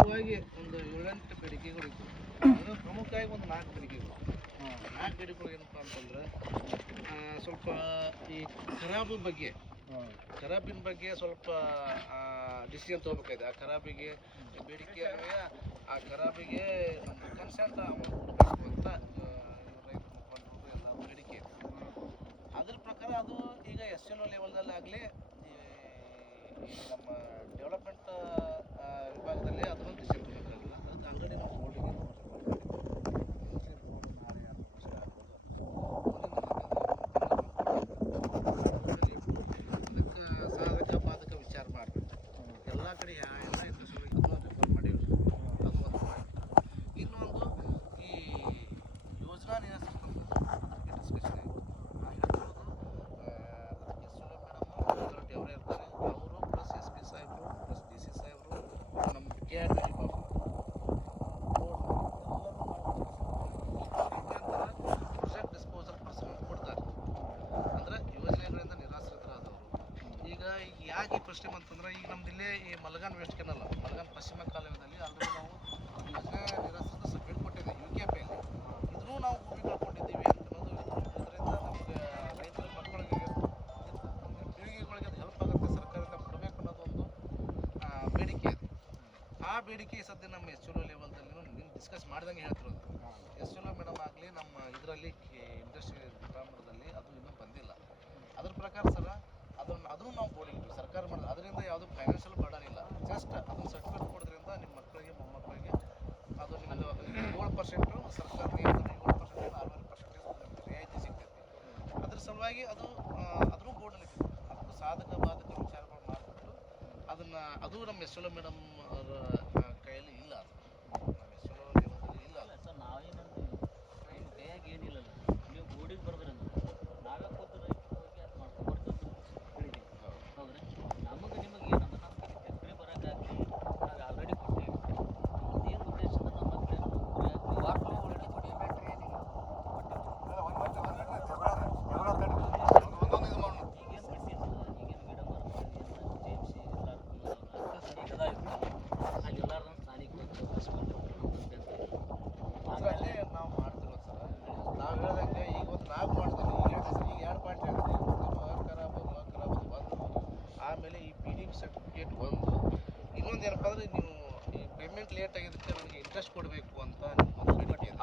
ಮುಖ್ಯವಾಗಿ ಒಂದು 7-8 ಬೇಡಿಕೆಗಳಿತ್ತು. ಅದರ ಪ್ರಮುಖವಾಗಿ ಒಂದು 4 ಬೇಡಿಕೆಗಳು. 4 ಬೇಡಿಕೆಗಳು ಏನಪ್ಪ ಅಂತಂದ್ರೆ ಸ್ವಲ್ಪ ಈ ಖರಾಬಿನ ಬಗ್ಗೆ ಸ್ವಲ್ಪ ಡಿಸಿಷನ್ ತೊಗೋಬೇಕಾಗಿದೆ. ಆ ಖರಾಬಿಗೆ ಬೇಡಿಕೆ ಆ ಖರಾಬಿಗೆ ನಮ್ಮ ಕನ್ಸೆಂಟ್ ಅಮೌಂಟ್ ಕೊಡಬೇಕು ಅಂತ ರೈತ ಮುಖಂಡರು ಎಲ್ಲ ಬೇಡಿಕೆ ಇದೆ. ಅದ್ರ ಪ್ರಕಾರ ಅದು ಈಗ SLO ಲೆವೆಲ್ದಲ್ಲಿ ಆಗಲಿ ನಮ್ಮ ಡೆವಲಪ್ಮೆಂಟ್ ವಿಭಾಗದಲ್ಲಿ ಅದನ್ನು ಡಿಸಿಷನ್ ತೊಗೋಬೇಕಾಗಿಲ್ಲ. ಅದಕ್ಕೆ ಆಲ್ರೆಡಿ ನಾವು ಬೋರ್ಡಿಗೆ ಸಾಧಕ ಬಾಧಕ ವಿಚಾರ ಮಾಡಬೇಕು. ಎಲ್ಲ ಕಡೆ ಎಲ್ಲ ಇಂಟ್ರೆಸ್ಟ್ ರೆಫರ್ ಮಾಡಿ ಅದು ಒಂದು ಪಾಯಿಂಟ್. ಇನ್ನೊಂದು ಈ ಯೋಜನಾ ನಿರಾಸಕ್ತಂತ ಅದಕ್ಕೆ ಡಿಸ್ಕಷನ್ ಆಯಿತು. ಅದಕ್ಕೆ ಅವರೇ ಇರ್ತಾರೆ, ಅವರು ಪ್ಲಸ್ SP ಸಾಹೇಬರು ಪ್ಲಸ್ DC ಸಾಹೇಬರು ನಮ್ಮ KR Babu project disposal person ಕೊಡ್ತಾರೆ. ಅಂದ್ರೆ ಯೋಜನೆಗಳಿಂದ ನಿರಾಶ್ರಿತರಾದವರು. ಈಗ ಯಾಕೆ ಈ ಪ್ರಶ್ನೆ ಅಂತಂದ್ರೆ, ಈಗ ನಮ್ದು ಇಲ್ಲೇ ಈ ಮಲಗಾನ್ ವೆಸ್ಟ್ ಕೆನಲ್, ಮಲಗಾನ್ ಪಶ್ಚಿಮ ಕಾಲುವೆದಲ್ಲಿ ಆಲ್ರೆಡಿ ನಾವು ಯೋಜನೆ ನಿರಾಶ್ರಿತ ಸಬ್ಮಿಟ್ ಕೊಟ್ಟಿದ್ದೀವಿ UKPಯಲ್ಲಿ. ಇದನ್ನು ನಾವು ಭೂಮಿ ಕಳ್ಕೊಂಡಿದ್ದೀವಿ ಅಂತ ಅನ್ನೋದು ಇದರಿಂದ ನಮಗೆ ರೈತರ ಮಕ್ಕಳಿಗೆ ಪೀಳಿಗೆಗಳಿಗೆ ಅದು ಹೆಲ್ಪ್ ಆಗುತ್ತೆ, ಸರ್ಕಾರದಿಂದ ಕೊಡಬೇಕು ಅನ್ನೋದು ಒಂದು ಬೇಡಿಕೆ ಇದೆ. ಆ ಬೇಡಿಕೆ ಈ ಸದ್ಯ ನಮ್ಮ SLO ಲೆವೆಲ್ದಲ್ಲಿ ನೀನು ಡಿಸ್ಕಸ್ ಮಾಡ್ದಂಗೆ ಹೇಳ್ತಿರೋದು. SLO ಮೇಡಮ್ ಆಗಲಿ ನಮ್ಮ ಇದರಲ್ಲಿ ಇಂಡಸ್ಟ್ರಿ ಡಿಪಾರ್ಟ್ಮೆಂಟದಲ್ಲಿ ಅದು ಇನ್ನೂ ಬಂದಿಲ್ಲ. ಅದ್ರ ಪ್ರಕಾರ ಸರ ಅದನ್ನು ನಾವು ಬೋರ್ಡಿಗೆ ಸರ್ಕಾರ ಮಾಡೋದು, ಅದರಿಂದ ಯಾವುದೂ ಫೈನಾನ್ಷಿಯಲ್ ಬರ್ಡನ್ ಇಲ್ಲ. ಜಸ್ಟ್ ಅದನ್ನು ಸರ್ಟಿಫಿಕೇಟ್ ಕೊಡೋದ್ರಿಂದ ನಿಮ್ಮ ಮಕ್ಕಳಿಗೆ ಮೊಮ್ಮಕ್ಕಳಿಗೆ ಅದು ನಿಮ್ಮದು 7% ಸರ್ಕಾರ ನಿಯಮದಲ್ಲಿ 7% 6% ರಿಯಾಯಿತಿ ಸಿಗ್ತೈತಿ. ಅದ್ರ ಸಲುವಾಗಿ ಅದನ್ನು ಬೋರ್ಡಲ್ಲಿ ಅದಕ್ಕೂ ಸಾಧಕ ಬಾಧಕ ವಿಚಾರಗಳು ಮಾಡಿಬಿಟ್ಟು ಅದು ನಮ್ಮ SLO ಮೇಡಮ್ ಅವರ ಕೈಯಲ್ಲಿ ಇಲ್ಲ. ಅದು ನಮ್ಮ SLO ಲೆವೆಲ್ದಲ್ಲಿ ಇಲ್ಲ. ಸರ್ ನಾವೇನಂತೀವಿ, ನಿಮ್ಮ ಕೈಯಾಗ ಏನಿಲ್ಲಲ್ಲ, ನೀವು ಬೋರ್ಡಿಗೆ ಬರ್ದ್ರಂದ್ರೆ ನಾವೇ ಕೂತು ರೈತರು ಹೋಗಿ ಅದು ಮಾಡ್ಕೊಬಾರ್ದು ಹೇಳಿದ್ದೀವಿ. ಹೌದ್ರಿ, ನಮಗೆ ನಿಮಗೆ ಏನಂದ್ರೆ ನಮ್ಮ ಕಡೆ ಫ್ಯಾಕ್ಟ್ರಿ ಬರೋಕ್ಕಾಗಲಿ ನಾವು ಆಲ್ರೆಡಿ ಕೊಟ್ಟೇವಿ. ಅದೇನು ಉದ್ದೇಶದ ನಮ್ಮ ಮತ್ತೆ ಅದರಲ್ಲೇ ನಾವು ಮಾಡ್ತಿರೋದು ಸರ್. ನಾವು ಹೇಳ್ದಂಗೆ ಈಗ ಒಂದು 4 ಮಾಡ್ತೀವಿ, ಈಗ 2 ಪಾಯಿಂಟ್ ಹೇಳಿದ್ವಿ. ಖರಾಬು ಒಂದು, ಆಮೇಲೆ ಈ PDP ಸರ್ಟಿಫಿಕೇಟ್ ಒಂದು, ಇನ್ನೊಂದು ಏನಪ್ಪ ಅಂದರೆ ನೀವು ಈ ಪೇಮೆಂಟ್ ಲೇಟ್ ಆಗಿದ್ದಕ್ಕೆ ನನಗೆ ಇಂಟ್ರೆಸ್ಟ್ ಕೊಡಬೇಕು ಅಂತ ಒಂದು ಬೇಡಿಕೆ ಇದೆ.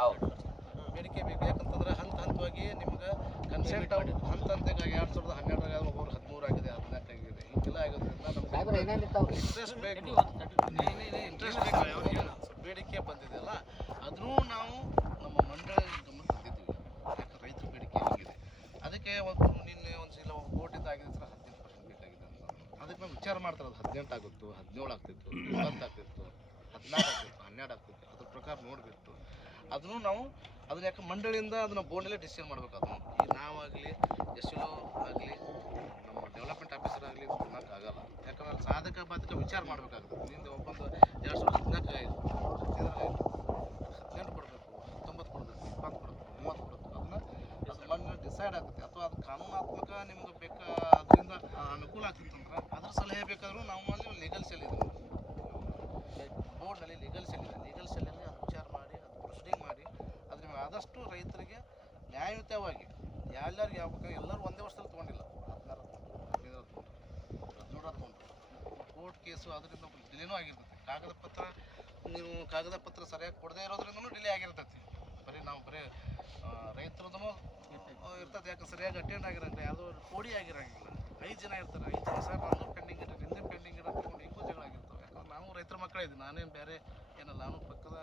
ಬೇಡಿಕೆ ಬೇಕು. ಯಾಕಂತಂದ್ರೆ ಹಂತವಾಗಿ ನಿಮ್ಗೆ ಕನ್ಸೆಂಟ್ ಹಂತವಾಗಿ 2012 ಒಬ್ಬರು 13 ಆಗಿದೆ, 14 ಆಗಿದೆ, ಹಿಂಗೆಲ್ಲ ಆಗೋದ್ರಿಂದ ನಮ್ಗೆ ಇಂಟ್ರೆಸ್ಟ್ ಬೇಕು. ಇಂಟ್ರೆಸ್ಟ್ ಬೇಕು. ಬೇಡಿಕೆ ಬಂದಿದೆಯಲ್ಲ, ಅದನ್ನೂ ನಾವು ನಮ್ಮ ಮಂಡಳಿ ಗಮನಕ್ಕೆ ತಂದಿದ್ದೀವಿ. ಯಾಕಂದ್ರೆ ರೈತರ ಬೇಡಿಕೆ ಆಗಿದೆ. ಅದಕ್ಕೆ ನಿನ್ನೆ ಒಂದು ಸಲ ಕೋರ್ಟಿಂದ ಆಗಿದೆ ಸರ್, 15% ಬೇಕಾಗಿದೆ ಅಂತ. ಅದಕ್ಕೆ ನಾವು ವಿಚಾರ ಮಾಡ್ತಾರೆ, ಅದು 18 ಆಗುತ್ತೋ, 17 ಆಗ್ತಿತ್ತು, 20 ಆಗ್ತಿತ್ತು, 14 ಆಗ್ತಿತ್ತು, 12 ಆಗ್ತಿತ್ತು. ಅದ್ರ ಪ್ರಕಾರ ನೋಡಿಬಿಟ್ಟು ಅದನ್ನ ಯಾಕೆ ಮಂಡಳಿಯಿಂದ ಅದನ್ನು ಬೋರ್ಡಲ್ಲೇ ಡಿಸಿಷನ್ ಮಾಡ್ಬೇಕು. ಅದನ್ನು ಈಗ ನಾವಾಗಲಿ SLO ಆಗಲಿ ನಮ್ಮ ಡೆವಲಪ್ಮೆಂಟ್ ಆಫೀಸರ್ ಆಗಲಿ ಕೊಡೋಕ್ಕಾಗಲ್ಲ. ಯಾಕಂದ್ರೆ ಅಲ್ಲಿ ಸಾಧಕ ಬಾಧಕ ವಿಚಾರ ಮಾಡಬೇಕಾಗುತ್ತೆ. ನಿಂದು ಒಬ್ಬೊಂದು 2014 18 ಕೊಡಬೇಕು, 19 ಕೊಡಬೇಕು, 20 ಕೊಡಬೇಕು, 30 ಕೊಡಬೇಕು. ಅದು ಮಂಡಳಿ ಡಿಸೈಡ್ ಆಗುತ್ತೆ. ಅಥವಾ ಅದು ಕಾನೂನಾತ್ಮಕ ನಿಮ್ಗೆ ಅದರಿಂದ ಅನುಕೂಲ ಆಗ್ತಿತ್ತಂದ್ರೆ ಅದ್ರ ಸಲಹೆ ಬೇಕಾದರೂ ನಮ್ಮಲ್ಲಿ ಲೀಗಲ್ ಸೆಲ್ ಇದೆ, ಬೋರ್ಡ್ನಲ್ಲಿ ಲೀಗಲ್ ಸೆಲ್ ಇದೆ. ಲೀಗಲ್ ಸೆಲ್ಲಲ್ಲಿ ಅದು ವಿಚಾರ ಮಾಡಿ, ಅದು ಪ್ರೊಸೀಡಿಂಗ್ ಮಾಡಿ, ಅದು ನಿಮಗೆ ಆದಷ್ಟು ರೈತರಿಗೆ ನ್ಯಾಯಯುತವಾಗಿ ಎಲ್ಲರಿಗೆ ಆಗ್ಬೇಕಾದ್ರೆ ಎಲ್ಲರೂ ಒಂದೇ ವರ್ಷದಲ್ಲಿ ತೊಗೊಂಡಿಲ್ಲ, 16 ತೊಗೊಂಡ್ರು, 15 ತೊಗೊಂಡ್ರು, 17 ತೊಗೊಂಡ್ರು. ಕೋರ್ಟ್ ಕೇಸು ಅದರಿಂದ ಡಿಲೇನೂ ಆಗಿರ್ತೈತಿ. ನೀವು ಕಾಗದ ಪತ್ರ ಸರಿಯಾಗಿ ಕೊಡದೇ ಇರೋದ್ರಿಂದನೂ ಡಿಲೇ ಆಗಿರ್ತೈತಿ. ಬರೀ ರೈತರದೂ ಇರ್ತದೆ. ಯಾಕೆ ಸರಿಯಾಗಿ ಅಟೆಂಡ್ ಆಗಿರಂಗಿಲ್ಲ, ಯಾವುದೋ ಕೋಡಿ ಆಗಿರಂಗಿಲ್ಲ. 5 ಜನ ಇರ್ತಾರೆ, 5 ಜನ ಸರ್ ನಂದು ಪೆಂಡಿಂಗ್ ಇರುತ್ತೆ, ನಿಂದೇ ಪೆಂಡಿಂಗ್ ಇರೋ ತಗೊಂಡು ಈಗೂ ಜಗಳ ಆಗಿರ್ತವೆ. ಯಾಕಂದ್ರೆ ನಾವು ರೈತರ ಮಕ್ಕಳಿದ್ದೀವಿ, ನಾನೇನು ಬೇರೆ ಏನಲ್ಲ, ನಾನು ಪಕ್ಕದ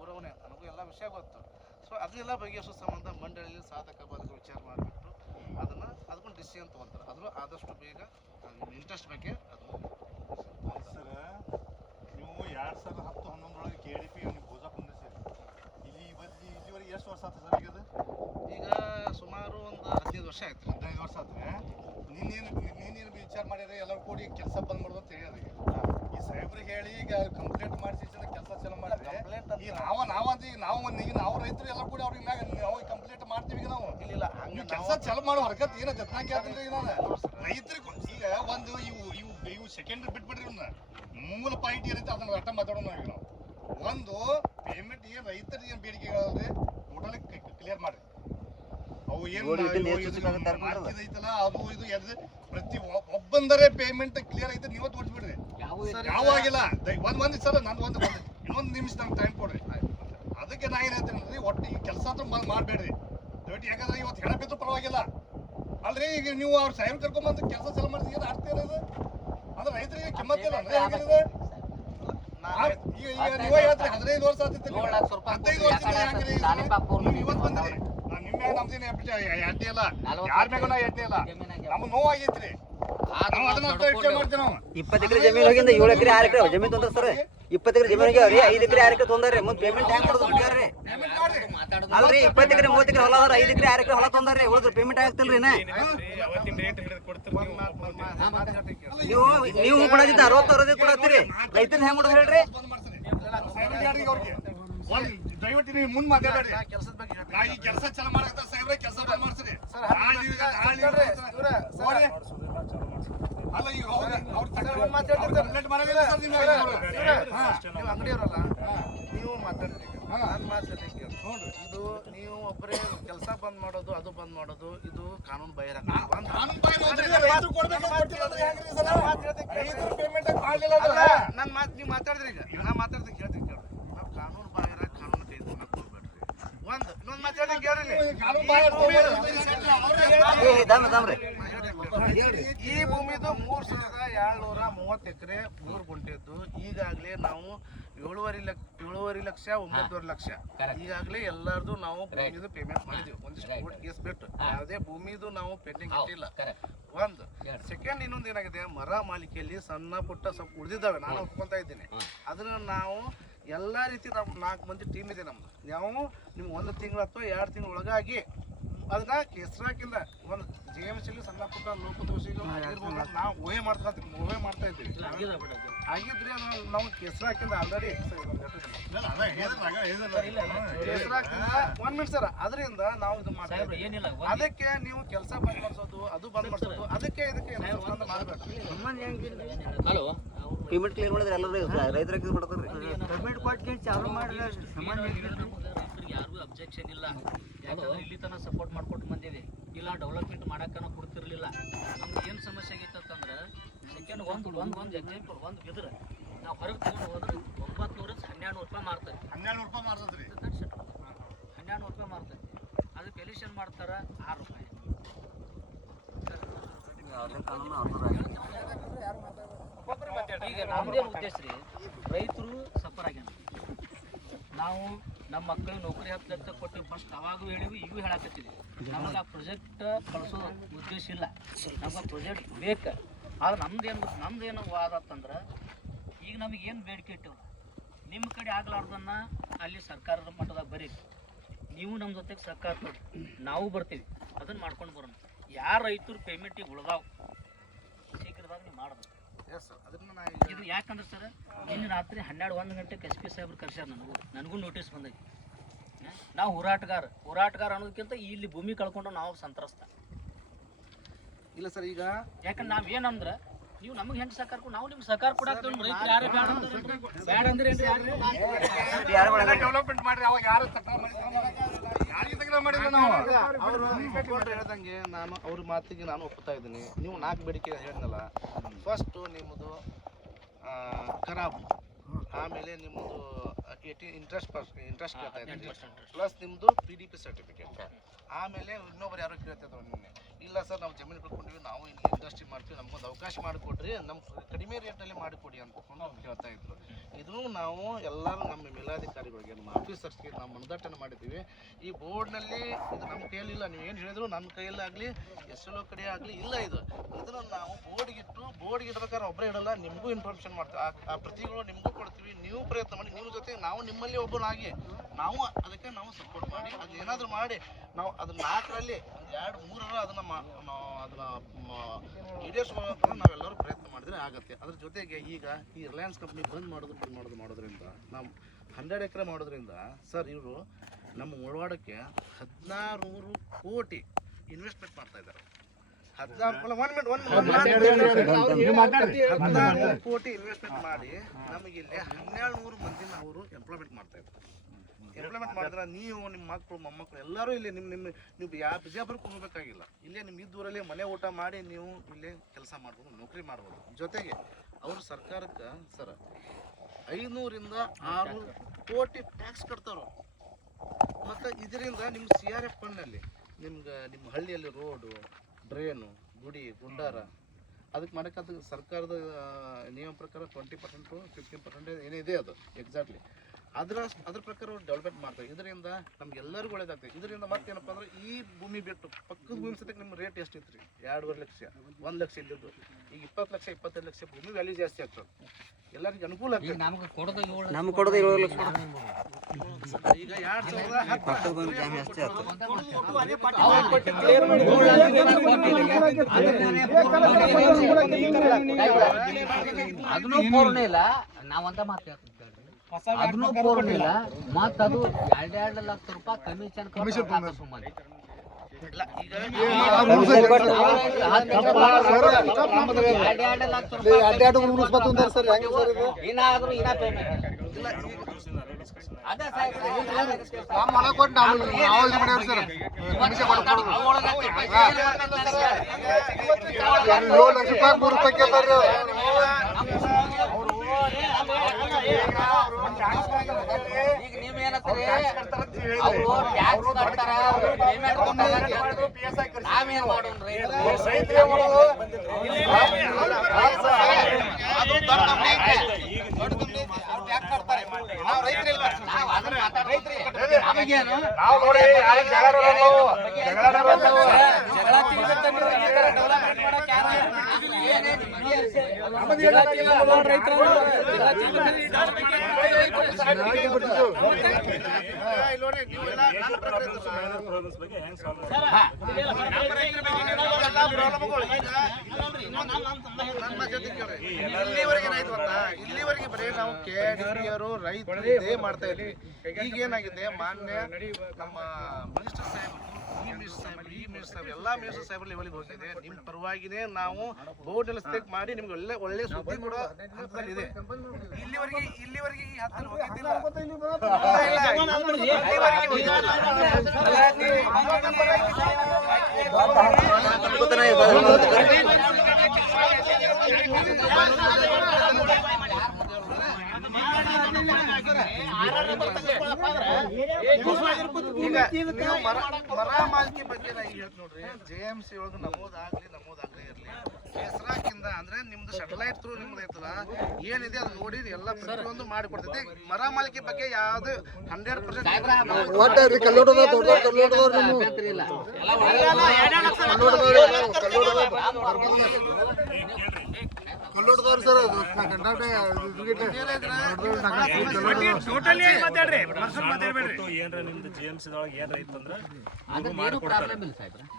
ಊರವನೇ, ನನಗೂ ಎಲ್ಲ ವಿಷಯ ಗೊತ್ತು. ಸೊ ಅದನ್ನೆಲ್ಲ ಬಗೆಹರಿಸೋ ಸಂಬಂಧ ಮಂಡಳಿಯಲ್ಲಿ ಸಾಧಕ ಬಾಧಕ ವಿಚಾರ ಮಾಡಿಬಿಟ್ಟು ಅದಕ್ಕೊಂದು ಡಿಸಿಷನ್ ತೊಗೊತಾರೆ. ಆದರೂ ಆದಷ್ಟು ಬೇಗ ನಿಮ್ಮ ಇಂಟ್ರೆಸ್ಟ್ ಬಗ್ಗೆ ಅದು ಸರ್. ನೀವು 2010-11 KDP ನೀವು ಭೋಜ ಕುಂದಿಸಿ ಇಲ್ಲಿವರೆಗೆ ಎಷ್ಟು ವರ್ಷ ಆಯ್ತು ಸರ್? ಈಗ ಸುಮಾರು ಒಂದು 15 ವರ್ಷ ಆಯ್ತು. 15 ವರ್ಷ ಆಯ್ತು. ನೀನೇನು ವಿಚಾರ ಮಾಡಿದ್ರೆ ಎಲ್ಲರೂ ಕೂಡಿ ಕೆಲಸ ಬಂದ್ ಮಾಡೋದು ಅಂತ ಹೇಳಿದ್ರೆ ಈ ಸಾಹೇಬ್ರಿಗೆ ಹೇಳಿ ಈಗ ಕಂಪ್ಲೇಂಟ್ ಮಾಡಿಸಿ ಕೆಲಸ ಚಲೋ ಮಾಡಿದ್ರೆ ಈಗ ನಾವು ರೈತರು ಎಲ್ಲ ಕೂಡ ಅವ್ರಿಗೆ ನಾವು ಕಂಪ್ಲೇಂಟ್ ಮಾಡ್ತೀವಿ. ಈಗ ನಾವು ಇಲ್ಲ ಕೆಲಸ ಚಲೋ ಮಾಡೋ ಹರ್ಕತ್ ಏನೋ ಜತ್ನ ಕೇಳ್ತೀನಿ. ಈಗ ನಾನು ರೈತರಿಗೆ ಈಗ ಒಂದು ಇವು ಸೆಕೆಂಡ್ರಿ ಬಿಟ್ಬಿಡ್ರಿ, ಮೂಲ ಪಾಯಿಂಟ್ ಏನೈತೆ ಅದನ್ನ ಅರ್ಥ ಮಾತಾಡೋಣ. ಈಗ ನಾವು ಒಂದು ಪೇಮೆಂಟ್ಗೆ ರೈತರಿಗೆ ಏನು ಬೇಡಿಕೆಗಳಾದ್ರೆ ಟೋಟಲಿ ಕ್ಲಿಯರ್ ಮಾಡಿ. ಅವು ಏನು ಐತಲ್ಲ ಅದು ಇದು ಎದ್ದು ಪ್ರತಿ ಒಬ್ಬಂದರೆ ಪೇಮೆಂಟ್ ಕ್ಲಿಯರ್ ಐತೆ ನೀವೇ ತೋರಿಸ್ಬಿಡ್ರಿ. ಯಾವ ಆಗಿಲ್ಲ ಒಂದ್ ಸಲ ನಾನು ಇನ್ನೊಂದು ನಿಮಿಷ ನಮ್ಗೆ ಟೈಮ್ ಕೊಡ್ರಿ. ಅದಕ್ಕೆ ನಾ ಏನ್ ಹೇಳ್ತೀನಿ ಒಟ್ಟು ಈ ಕೆಲಸ ಅಂತೂ ಮಾಡಬೇಡ್ರಿ ದಯವಿಟ್ಟು. ಯಾಕಂದ್ರೆ ಇವತ್ತು ಹೆಣ ಬಿದ್ದು ಪರವಾಗಿಲ್ಲ ಅಲ್ರಿ. ಈಗ ನೀವು ಅವ್ರ ಸಾಹೇಬ್ ಕರ್ಕೊಂಬಂದು ಕೆಲಸ ಚಾಲು ಮಾಡಿದ್ರೆ ಏನು ಆಗ್ತಾ ಇರೋದು ಅಂದ್ರೆ ರೈತರಿಗೆ ಕಿಮ್ಮತ್ತಿಲ್ಲ ಅಂದ್ರೆ ಹೆಂಗಿದೆ. ಈಗ ನೀವೇ ಹೇಳ್ತೀರಿ 15 ವರ್ಷ ಆಗ್ತೈತಿ, 15 ವರ್ಷದಿಂದ ಹೆಂಗ್ರಿ ನೀವು ಇವತ್ತು ಬಂದ್ರಿ. ನಿಮ್ಗೆ ನಮ್ದೇನು ಎಡ್ಡಿ ಇಲ್ಲ, ಯಾರ ಮ್ಯಾಗ ಎಡ್ಡಿ ಇಲ್ಲ, ನಮ್ಗೆ ನೋವಾಗೈತ್ರಿ. 20 ಎಕರೆ ಜಮೀನು ಹೋಗಿಂದ 7 ಎಕರೆ 6 ಎಕರೆ ಜಮೀನು ತೊಂದ್ರೆ ಸರ್. 20 ಎಕರೆ ಜಮೀನು ಹೋಗ್ಯಾವ್ರಿ, 5 ಎಕರೆ 6 ಎಕರೆ ತೊಂದಾರ್ರಿ. ಮುಂದೆ ಪೇಮೆಂಟ್ ಹೆಂಗ್ ಮಾಡೋದು ಹುಡುಗ್ಯಾರ್ರಿ? ಅಲ್ರಿ 20 ಎಕರೆ 30 ಎಕರೆ ಹೊಲ ಅದಾರ, 5 ಎಕರೆ 6 ಎಕರೆ ಹೊಲ ತೊಂದಾರ್ರಿ. ಉಳಿದ್ರೆ ಪೇಮೆಂಟ್ ಆಗ್ತಿಲ್ರಿ. ನೀವು ಕೊಡೋದಿದ್ದ 60 ಕೊಡತ್ತೀರಿ, ರೈತನ ಹೆಂಗ್ ಮಾಡೋದು ಹೇಳ್ರಿ? ದಯವಿಟ್ಟು ನೀವು ಮುಂದೆ ಮಾತಾಡ್ರಿ. ನಾ ಈ ಕೆಲಸ ಚಾಲು ಮಾಡಕ ಸಾಹೇಬ್ರೆ ಕೆಲಸ ಬಂದ್ ಮಾಡ್ತೀರಿ. ಅಲ್ಲ ಈಗ ಅಂಗಡಿಯವರಲ್ಲ ನೀವು ಮಾತಾಡ್ರಿ. ನನ್ನ ಮಾತು ನೋಡ್ರಿ, ಇದು ನೀವು ಒಬ್ಬರೇ ಕೆಲಸ ಬಂದ್ ಮಾಡೋದು ಅದು ಬಂದ್ ಮಾಡೋದು ಇದು ಕಾನೂನು ಬಾಹಿರ. ನನ್ನ ಮಾತು ನೀವು ಮಾತಾಡಿದ್ರಿ. ಈಗ ನಾ ಮಾತಾಡ್ತೀನಿ ಕೇಳ್ತೀನಿ ಕೇಳ್ರಿ. ನಾವು ಕಾನೂನು ಬಾಹಿರ ಕಾನೂನು ಕೈ ಕೊಡ್ಬೇಡ್ರಿ. ಇನ್ನೊಂದು ಮಾತಾಡಿ ಕೇಳ್ರಿ. ಈ ಭೂಮಿದು 3,730 ಎಕರೆ 3 ಗುಂಟೆದ್ದು ಈಗಾಗಲೇ ನಾವು 7.5 ಲಕ್ಷ 9.5 ಲಕ್ಷ ಈಗಾಗಲೇ ಎಲ್ಲಾರ್ದು ನಾವು ಭೂಮಿದು ಪೇಮೆಂಟ್ ಮಾಡಿದೀವಿ. ಒಂದಿಷ್ಟು ಕೋರ್ಟ್ ಕೇಸ್ ಬಿಟ್ಟು ಯಾವುದೇ ಭೂಮಿದು ನಾವು ಪೆಂಡಿಂಗ್ ಇಟ್ಟಿಲ್ಲ. ಒಂದು ಸೆಕೆಂಡ್ ಇನ್ನೊಂದು ಏನಾಗಿದೆ, ಮರ ಮಾಲಿಕೆಯಲ್ಲಿ ಸಣ್ಣ ಪುಟ್ಟ ಸ್ವಲ್ಪ ಉಳಿದಿದ್ದಾವೆ, ನಾನು ಒಪ್ಕೊಂತ ಇದ್ದೀನಿ. ಅದನ್ನ ನಾವು ಎಲ್ಲ ರೀತಿ ನಮ್ಮ 4 ಮಂದಿ ಟೀಮ್ ಇದೆ ನಮ್ದು. ನಾವು ನಿಮ್ಗೆ 1 ತಿಂಗಳು ಅಥವಾ 2 ತಿಂಗಳ ಒಳಗಾಗಿ ಅದನ್ನ ಕೆಸರಾಕಿಂದ ಒಂದು JMC ಸಣ್ಣ ಪುಟ್ಟ ಲೋಪದೋಷಿಗಳು ನಾವು ಊಹೆ ಮಾಡ್ತಾ ಇದ್ದೀವಿ. ಆಗಿದ್ರಿ ನಾವು ಕೆಸರಾಕಿಂದ ಆಲ್ರೆಡಿ ಕೆಸರಾಕಿಂದ 1 ಮಿನಿಟ್ ಸರ್. ಅದರಿಂದ ನಾವು ಇದು ಮಾಡ್ತೀವಿ. ಏನಿಲ್ಲ, ಅದಕ್ಕೆ ನೀವು ಕೆಲಸ ಬಂದ್ ಮಾಡಿಸೋದು ಅದು ಬಂದ್ ಮಾಡಿಸೋದು ಅದಕ್ಕೆ ಇದಕ್ಕೆ ಹಲೋ ಪೇಮೆಂಟ್ ಕ್ಲಿಯರ್ ಮಾಡಿದ್ರೆ ಎಲ್ಲರೂ ರೈತರಿಗೆ ಮಾಡ್ತಾರ್ರಿ. ಪೇಮೆಂಟ್ ಕೊಟ್ಟು ಚಾಲು ಮಾಡಿದ್ರೆ ಯಾರಿಗೂ ಅಬ್ಜೆಕ್ಷನ್ ಇಲ್ಲ. ಯಾಕಂದ್ರೆ ಇಲ್ಲಿ ತನಕ ಸಪೋರ್ಟ್ ಮಾಡ್ಕೊಟ್ಟು ಬಂದಿದೆ. ಇಲ್ಲ ಡೆವಲಪ್ಮೆಂಟ್ ಮಾಡಕ್ಕನ ಕೊಡ್ತಿರ್ಲಿಲ್ಲ. ನಮ್ಗೆ ಏನು ಸಮಸ್ಯೆ ಆಗೈತೆ ಅಂತಂದ್ರೆ ಸೆಕೆಂಡ್ ಒಂದು ಎಕ್ಸಾಂಪಲ್ ಒಂದು ಬಿದ್ರೆ ನಾವು ಹೊರಗೆ ತಗೊಂಡು ಹೋದ್ರೆ 900 ರೂಪಾಯಿ ಮಾರ್ತಾರೆ. 1200 ರೂಪಾಯಿ ಮಾರ್ತದ್ರಿ. 1200 ರೂಪಾಯಿ ಮಾರ್ತಾರೆ. ಅದಕ್ಕೆ ಎಲಿಷನ್ ಮಾಡ್ತಾರೆ 6 ರೂಪಾಯಿ. ಈಗ ನಮ್ದೇನು ಉದ್ದೇಶ ರೀ, ರೈತರು ಸಫರ್ ಆಗ್ಯಾನ. ನಾವು ನಮ್ಮ ಮಕ್ಕಳಿಗೆ ನೌಕರಿ 10 ಲಕ್ಷ ಕೊಟ್ಟು ಫಸ್ಟ್ ಅವಾಗೂ ಹೇಳಿವಿ, ಈಗೂ ಹೇಳಕತ್ತೀವಿ. ನಮಗೆ ಆ ಪ್ರಾಜೆಕ್ಟ್ ಕಳಿಸೋದು ಉದ್ದೇಶ ಇಲ್ಲ, ನಮಗೆ ಪ್ರಾಜೆಕ್ಟ್ ಬೇಕು. ಆದ್ರೆ ನಮ್ದೇನು ವಾದ ಅಂತಂದ್ರೆ ಈಗ ನಮಗೇನು ಬೇಡಿಕೆ ಇಟ್ಟಿವಲ್ಲ, ನಿಮ್ಮ ಕಡೆ ಆಗ್ಲಾರ್ದನ್ನ ಅಲ್ಲಿ ಸರ್ಕಾರದ ಮಟ್ಟದಾಗ ಬರೀ ನೀವು ನಮ್ಮ ಜೊತೆಗೆ ಸರ್ಕಾರ ಕೊಡಿ, ನಾವು ಬರ್ತೀವಿ, ಅದನ್ನು ಮಾಡ್ಕೊಂಡು ಬರೋಣ. ಯಾರು ರೈತರು ಪೇಮೆಂಟಿಗೆ ಉಳ್ದಾವ್ ಶೀಘ್ರದಾಗ ನೀವು ಮಾಡೋದು. ಇದು ಯಾಕಂದ್ರೆ ಸರ್ ನಿನ್ನೆ ರಾತ್ರಿ 12-1 ಗಂಟೆಗೆ SP ಸಾಹೇಬ್ರು ಕರ್ಸ್ಯಾರ. ನನಗೂ ನೋಟಿಸ್ ಬಂದೈತಿ. ನಾವು ಹೋರಾಟಗಾರ ಅನ್ನೋದಕ್ಕಿಂತ ಇಲ್ಲಿ ಭೂಮಿ ಕಳ್ಕೊಂಡು ನಾವು ಸಂತ್ರಸ್ತ ಇಲ್ಲ ಸರ್. ಈಗ ಯಾಕಂದ್ರೆ ನಾವ್ ಏನಂದ್ರೆ ನೀವು ನಮಗೆ ಹೆಂಗೆ ಸಹಕಾರ ಕೊಡು, ನಾವು ನಿಮ್ಗೆ ಸಹಕಾರ ಕೊಡಾಕ್ತೀವಿ. ರೈತರು ಯಾರೇ ಬ್ಯಾಡ ಅಂದ್ರೆ ಡೆವಲಪ್ಮೆಂಟ್ ಮಾಡ್ರಿ. ಅವಾಗ ಯಾರು ಹೇಳ್ದಂಗೆ ನಾನು ಅವ್ರ ಮಾತಿಗೆ ನಾನು ಒಪ್ತಾ ಇದ್ದೀನಿ. ನೀವು 4 ಬೇಡಿಕೆ ಹೇಳಿದ್ನಲ್ಲ, ಫಸ್ಟು ನಿಮ್ಮದು ಖರಾಬ್, ಆಮೇಲೆ ನಿಮ್ಮದು ಇಂಟ್ರೆಸ್ಟ್ ಕೇಳ್ತಾ ಇದ್ದೀನಿ, ಪ್ಲಸ್ ನಿಮ್ಮದು PDP ಸರ್ಟಿಫಿಕೇಟ್. ಆಮೇಲೆ ಇನ್ನೊಬ್ರು ಯಾರೋ ಕೇಳ್ತಿದ್ರು ನಿನ್ನೆ, ಇಲ್ಲ ಸರ್ ನಾವು ಜಮೀನು ಕಳ್ಕೊಂಡಿವಿ, ನಾವು ಇಲ್ಲಿ ಇಂಡಸ್ಟ್ರಿ ಮಾಡ್ತೀವಿ, ನಮ್ಗೊಂದು ಅವಕಾಶ ಮಾಡಿಕೊಡ್ರಿ, ನಮ್ಮ ಕಡಿಮೆ ರೇಟಲ್ಲಿ ಮಾಡಿಕೊಡಿ ಅಂದ್ಕೊಂಡು ಕೇಳ್ತಾ ಇದ್ರು. ಇದನ್ನು ನಾವು ಎಲ್ಲರೂ ನಮ್ಮ ಮೇಲಾಧಿಕಾರಿಗಳಿಗೆ ನಮ್ಮ ಆಫೀಸರ್ಸ್ಗೆ ನಾವು ಮನದಟ್ಟಣೆ ಮಾಡಿದ್ದೀವಿ. ಈ ಬೋರ್ಡ್ನಲ್ಲಿ ಇದು ನಮ್ಮ ಕೈಯಲ್ಲಿಲ್ಲ, ನೀವು ಏನು ಹೇಳಿದ್ರು ನನ್ನ ಕೈಯಲ್ಲಾಗಲಿ SLO ಕಡೆ ಆಗಲಿ ಇಲ್ಲ. ಇದನ್ನು ನಾವು ಬೋರ್ಡ್ಗೆ ಇಡ್ಬೇಕಾದ್ರೆ ಒಬ್ಬರೇ ಇಡಲ್ಲ, ನಿಮಗೂ ಇನ್ಫಾರ್ಮೇಷನ್ ಮಾಡ್ತೀವಿ. ಆ ಪ್ರತಿಗಳು ನಿಮಗೂ ಕೊಡ್ತೀವಿ. ನೀವು ಪ್ರಯತ್ನ ಮಾಡಿ, ನಿಮ್ಮ ಜೊತೆ ನಾವು ನಿಮ್ಮಲ್ಲಿ ಒಬ್ಬನಾಗಿ ನಾವು ಅದಕ್ಕೆ ನಾವು ಸಪೋರ್ಟ್ ಮಾಡಿ ಅದು ಏನಾದರೂ ಮಾಡಿ ನಾವು ಅದನ್ನ 4ರಲ್ಲಿ 2-3 ಅದನ್ನು ಈಡೇರಿಸ್ಕೊಳ್ಳೋಕೆ ನಾವೆಲ್ಲರೂ ಪ್ರಯತ್ನ ಮಾಡಿದರೆ ಆಗುತ್ತೆ. ಅದ್ರ ಜೊತೆಗೆ ಈಗ ಈ ರಿಲಯನ್ಸ್ ಕಂಪ್ನಿ ಬಂದ್ ಮಾಡೋದ್ರಿಂದ ನಾವು 12 ಎಕರೆ ಮಾಡೋದ್ರಿಂದ ಸರ್ ಇವರು ನಮ್ಮ ಮುಳವಾಡಕ್ಕೆ 1600 ಕೋಟಿ ಇನ್ವೆಸ್ಟ್ಮೆಂಟ್ ಮಾಡ್ತಾ ಇದ್ದಾರೆ. 14 ಕೋಟಿ ಇನ್ವೆಸ್ಟ್ಮೆಂಟ್ ಮಾಡಿ ನಮಗೆ ಇಲ್ಲಿ 1200 ಮಂದಿನ ಅವರು ಎಂಪ್ಲಾಯ್ಮೆಂಟ್ ಮಾಡ್ತಾ ಇದ್ದಾರೆ. ಇಂಪ್ಲಿಮೆಂಟ್ ಮಾಡಿದ್ರೆ ನೀವು ನಿಮ್ಮ ಮಕ್ಕಳು ಮೊಮ್ಮಕ್ಕಳು ಎಲ್ಲರೂ ಇಲ್ಲಿ ನೀವು ಯಾವ ಬಿಜಾಪುರಕ್ಕೆ ಹೋಗಬೇಕಾಗಿಲ್ಲ. ಇಲ್ಲೇ ನಿಮ್ಮ ಇದ್ದೂರಲ್ಲಿ ಮನೆ ಊಟ ಮಾಡಿ ನೀವು ಇಲ್ಲೇ ಕೆಲಸ ಮಾಡ್ಬೋದು, ನೌಕರಿ ಮಾಡ್ಬೋದು. ಜೊತೆಗೆ ಅವರು ಸರ್ಕಾರಕ್ಕೆ ಸರ್ 500 ರಿಂದ 6 ಕೋಟಿ ಟ್ಯಾಕ್ಸ್ ಕಟ್ತಾರೋ. ಮತ್ತು ಇದರಿಂದ ನಿಮ್ಮ CRF ಫಂಡ್ನಲ್ಲಿ ನಿಮ್ಮ ಹಳ್ಳಿಯಲ್ಲಿ ರೋಡು, ಡ್ರೈನು, ಗುಡಿ ಗುಂಡಾರ ಅದಕ್ಕೆ ಮಾಡೋಕ್ಕಂತ ಸರ್ಕಾರದ ನಿಯಮ ಪ್ರಕಾರ 20% 15% ಏನಿದೆ ಅದು ಎಕ್ಸಾಕ್ಟ್ಲಿ ಅದ್ರ ಪ್ರಕಾರ ಅವ್ರು ಡೆವಲಪ್ಮೆಂಟ್ ಮಾಡ್ತಾರೆ. ಇದರಿಂದ ನಮ್ಗೆಲ್ಲರಿಗೂ ಒಳ್ಳೇದಾಗ್ತದೆ. ಇದರಿಂದ ಮತ್ತೇನಪ್ಪ ಅಂದ್ರೆ ಈ ಭೂಮಿ ಬಿಟ್ಟು ಪಕ್ಕದ ಭೂಮಿ ಸತಕ್ಕೆ ನಿಮ್ಮ ರೇಟ್ ಎಷ್ಟಿತ್ತು ರೀ? 2.5 ಲಕ್ಷ 1 ಲಕ್ಷ ಇಲ್ಲಿದ್ದು ಈಗ 20 ಲಕ್ಷ 25 ಲಕ್ಷ ಭೂಮಿ ವ್ಯಾಲ್ಯೂ ಜಾಸ್ತಿ ಆಗ್ತದೆ. ಎಲ್ಲರಿಗೂ ಅನುಕೂಲ ಆಗ್ತದೆ. ನಮ್ಗೆ ಕೊಡೋದು 7 ಲಕ್ಷ ಈಗ 2010 ಪಕ್ಕದ ಭೂಮಿ ಜಾಸ್ತಿ ಆಗ್ತದೆ. ಅದನ್ನು ಪೂರ್ಣ ಇಲ್ಲ ನಾವಂತ ಮಾತಾಡ್ತೀವಿ. ಅದನ್ನು ಪೂರ್ಣ ಇಲ್ಲ ಮತ್ತ ಅದು 2 ಲಕ್ಷ ರೂಪಾಯಿ ಕಮಿಷನ್ ಸುಮ್ಮನೆ ಇಲ್ಲ ಈಗ 2 ಲಕ್ಷ ರೂಪಾಯಿ ಏನಾದ್ರೂ ಇನ್ನ ಪೇಮೆಂಟ್ ಇಲ್ಲ ಅದೇ ಈಗ ನೀವೇನಂತೀರಿ ಅವರು ಟ್ಯಾಕ್ಸ್ ಕಟ್ತಾರ ಪೇಮೆಂಟ್ ಕೊಡ್ತಾರ ನಾವೇನ್ ಮಾಡೋಣ್ರಿ? ಇಲ್ಲಿವರೆಗೆ ಬರೀ ನಾವು KDPರು ರೈತರು ಇದೇ ಮಾಡ್ತಾ ಇದ್ವಿ. ಈಗ ಏನಾಗಿದೆ, ಮಾನ್ಯ ನಮ್ಮ ಮಿನಿಸ್ಟರ್ ಸಾಹೇಬರು ಈ ಮಿನಿಸ್ಟರ್ ಸಾಹೇಬ್ ಎಲ್ಲ ಮಿನಿಸ್ಟರ್ ಸಾಹೇಬ್ ಲೆವೆಲ್ಗೆ ಹೋಗಿದೆ. ನಿಮ್ಮ ಪರವಾಗಿನೇ ನಾವು ಬೋರ್ಡ್ ಎಲ್ಲ ಸ್ಟೇಕ್ ಮಾಡಿ ನಿಮ್ಗೆ ಒಳ್ಳೆ ಸುದ್ದಿ ಕೂಡ ಇದೆ. ಇಲ್ಲಿವರೆಗೆ ಈ ಹತ್ತಲ್ಲಿ ಹೋಗಿದ್ದಿಲ್ಲ. ಮರ ಮಾಲಿಕೆ ಬಗ್ಗೆ ನಾ ಈಗ ಹೇಳ್ತೀನಿ ನೋಡ್ರಿ. JMC ಒಳಗೆ ನಮೂದಾಗ್ಲಿ ಇರ್ಲಿ, ಹೆಸರಾಕಿಂದ ಅಂದ್ರೆ ನಿಮ್ದು ಸ್ಯಾಟಲೈಟ್ ಥ್ರೂ ನಿಮ್ದು ಐತಲ್ಲ ಏನಿದೆ ಅದು ನೋಡಿ ಎಲ್ಲ ಪ್ರತಿಯೊಂದು ಮಾಡಿಕೊಡ್ತೈತಿ. ಮರ ಮಾಲಿಕೆ ಬಗ್ಗೆ ಯಾವ್ದು 100%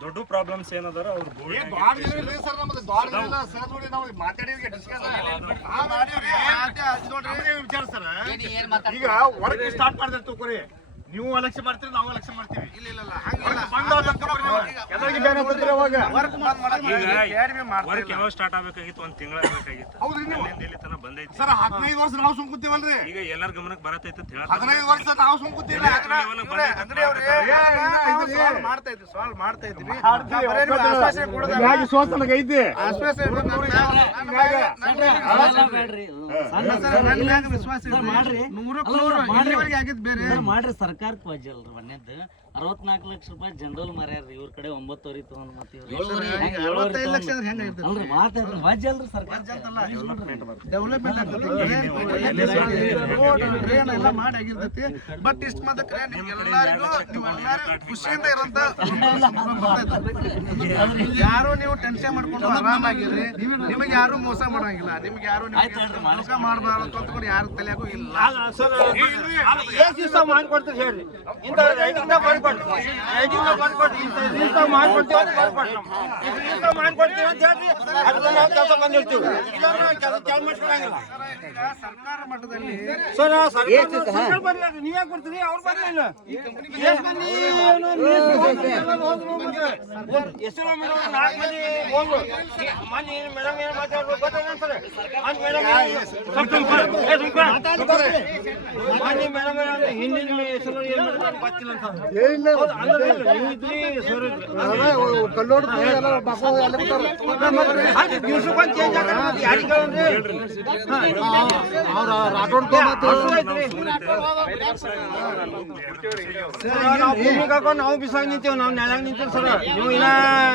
ದೊಡ್ಡ ಪ್ರಾಬ್ಲಮ್ಸ್ ಏನದಾರ ಅವ್ರು ಈಗ ವರ್ಕ್ ಸ್ಟಾರ್ಟ್ ಮಾಡಿದ್ರೆ ತಗೋರಿ, ನೀವು ಅಲಕ್ಷ್ಯ ಮಾಡ್ತೀರಿ, ನಾವು ಅಲಕ್ಷ್ಯ ಮಾಡ್ತೀವಿ. ಇಲ್ಲ ವರ್ಕ್ ಯಾವಾಗ ಸ್ಟಾರ್ಟ್ ಆಗ್ಬೇಕಾಗಿತ್ತು? 1 ತಿಂಗಳ ಆಗ್ಬೇಕಾಗಿತ್ತು. ಇಲ್ಲಿ ತನಕ ಬಂದೈತಿ ಸರ್. 15 ವರ್ಷ ನಾವು ಸುಮ್ ಕೂತೀವಲ್ರಿ. ಈಗ ಎಲ್ಲರ ಗಮನಕ್ಕೆ ಬರತೈತೆ ಅಂತ ಹೇಳ 15 ವರ್ಷ ನಾವು ಸುಮ್ ಕೂತೀವಿ. ಸಾಲ್ವ್ ಮಾಡ್ತಾ ಇದ್ವಿ. ಮಾಡ್ರಿ ಸರ್ಕಾರಕ್ಕೆ ವಜ್ಜೆ ಅಲ್ರಿ. ಒಂದೇದ್ದು 64 ಲಕ್ಷ ರೂಪಾಯಿ ಜನರಲ್ ಮಾರ್ಯಾರ್ರಿ. ಇವ್ರ ಕಡೆ 9 ತಗೊಂಡ್ ಮತ್ತೆ ಅಲ್ರಿ ಮಾತಾಡ್ರಿ ವಜ್ಜೆ ಅಲ್ರಿ ಸರ್ಕಾರ. ಡೆವಲಪ್ಮೆಂಟ್ ಎಲ್ಲ ಮಾಡಿ ಆಗಿರ್ತೈತಿ. ಬಟ್ ಇಷ್ಟ ಮಾತ್ರ ನಿಮ್ಗೆಲ್ಲರಿಗೂ ನೀವೆಲ್ಲರೂ ಖುಷಿಯಿಂದ ಇರೋಂತ ಯಾರು ನೀವು ಟೆನ್ಷನ್ ಮಾಡ್ಕೊಂಡು ಆರಾಮಾಗಿರ್ರಿ. ನಿಮಗೆ ಯಾರು ಮೋಸ ಮಾಡೋಂಗಿಲ್ಲ. ನಿಮ್ಗೆ ಯಾರು ಮೋಸ ಮಾಡಬಾರ್ದು ಕಲ್ತ್ಕೊಂಡು ಯಾರು ತಲೆಯಾಗೂ ಇಲ್ಲ. ಮಾಡ್ಕೊಡ್ತೀರಿ ಹೇಳ್ರಿ. ಸರ್ಕಾರ ಮಟ್ಟದಲ್ಲಿ ನಾವು ಬಿಸಾಗಿ ನಿಂತೇವೆ, ನಾವು ನೆಲಕ್ಕೆ ನಿಂತೇವೆ ಸರ್. ನೀವು ಇನ್ನ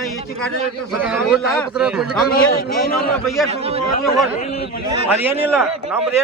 ಹೆಚ್ಚು ಕಾಟ ಅದೇನಿಲ್ಲ ನಮ್ದು